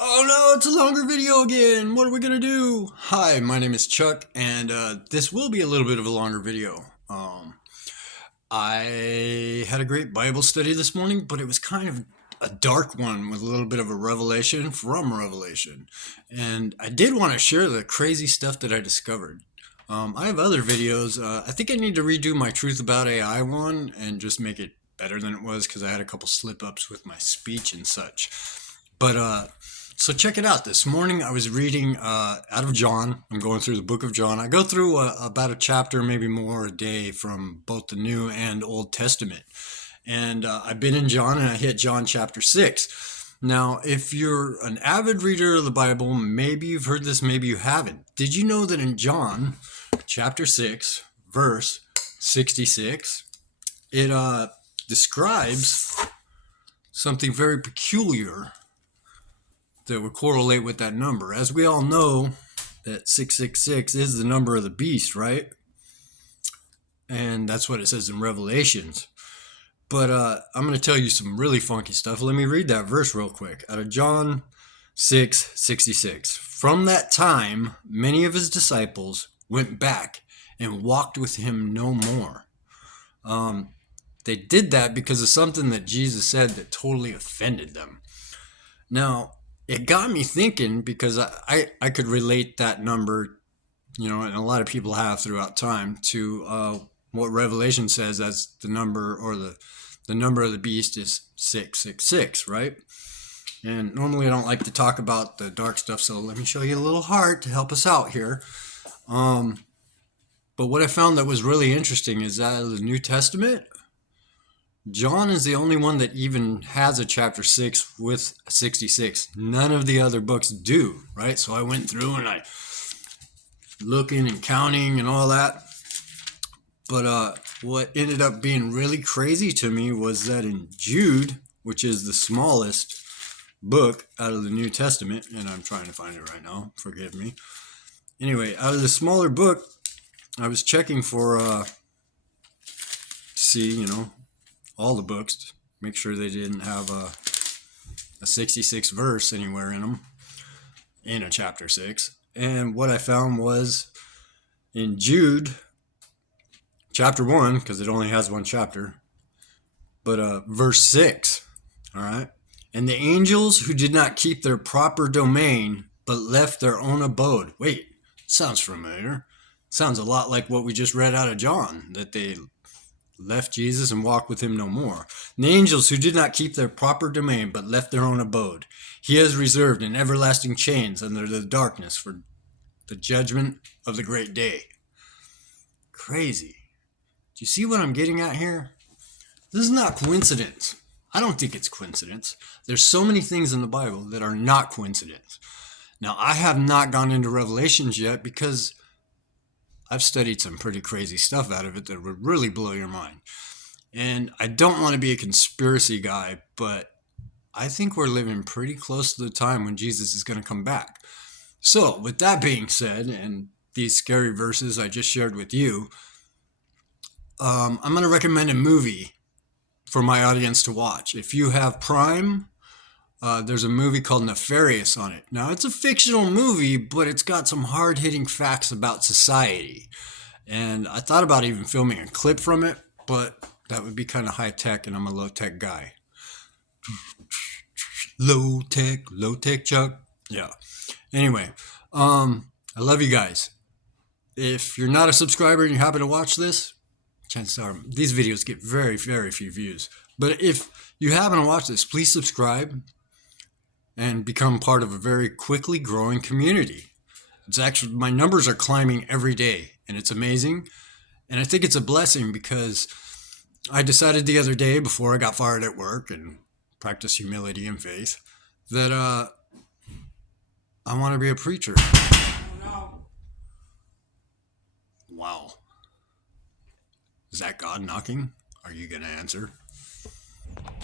Oh no, it's a longer video again. What are we gonna do? Hi, my name is Chuck, and this will be a little bit of a longer video. I had a great Bible study this morning, but it was kind of a dark one with a little bit of a revelation from Revelation. And I did want to share the crazy stuff that I discovered. I have other videos. I think I need to redo my Truth About AI one and just make it better than it was because I had a couple slip ups with my speech and such. But so check it out. This morning I was reading out of John. I'm going through the book of John. I go through about a chapter, maybe more a day from both the New and Old Testament. And I've been in John and I hit John chapter 6. Now, if you're an avid reader of the Bible, maybe you've heard this, maybe you haven't. Did you know that in John chapter 6, verse 66, it describes something very peculiar that would correlate with that number? As we all know, that 666 is the number of the beast, right? And that's what it says in Revelations. But I'm going to tell you some really funky stuff. Let me read that verse real quick out of John 6:66. From that time, many of his disciples went back and walked with him no more. They did that because of something that Jesus said that totally offended them. Now, it got me thinking because I could relate that number, and a lot of people have throughout time, to what Revelation says as the number, or the number of the beast is 666, right? And normally I don't like to talk about the dark stuff, so let me show you a little heart to help us out here. But what I found that was really interesting is that of the New Testament, John is the only one that even has a chapter 6 with 66. None of the other books do, right? So I went through and I looking and counting and all that. But what ended up being really crazy to me was that in Jude, which is the smallest book out of the New Testament, and I'm trying to find it right now, forgive me. Anyway, out of the smaller book, I was checking for to see, all the books, make sure they didn't have a 66 verse anywhere in them in a chapter 6. And what I found was in Jude chapter 1, because it only has one chapter, but verse 6, all right? And the angels who did not keep their proper domain but left their own abode. Wait, sounds familiar. Sounds a lot like what we just read out of John, that they left Jesus and walked with him no more. And the angels who did not keep their proper domain but left their own abode, he has reserved in everlasting chains under the darkness for the judgment of the great day. Crazy. Do you see what I'm getting at here? This is not coincidence. I don't think it's coincidence. There's so many things in the Bible that are not coincidence. Now, I have not gone into Revelations yet because I've studied some pretty crazy stuff out of it that would really blow your mind. And I don't want to be a conspiracy guy, but I think we're living pretty close to the time when Jesus is going to come back. So, with that being said, and these scary verses I just shared with you, I'm going to recommend a movie for my audience to watch. If you have Prime, there's a movie called Nefarious on it. Now, it's a fictional movie, but it's got some hard-hitting facts about society. And I thought about even filming a clip from it, but that would be kind of high-tech, and I'm a low-tech guy. Low-tech, Chuck. Yeah. Anyway, I love you guys. If you're not a subscriber and you happen to watch this, chances are these videos get very, very few views. But if you happen to watch this, please subscribe and become part of a very quickly growing community. It's actually, my numbers are climbing every day, and it's amazing. And I think it's a blessing because I decided the other day before I got fired at work and practiced humility and faith that I want to be a preacher. Wow. Is that God knocking? Are you going to answer?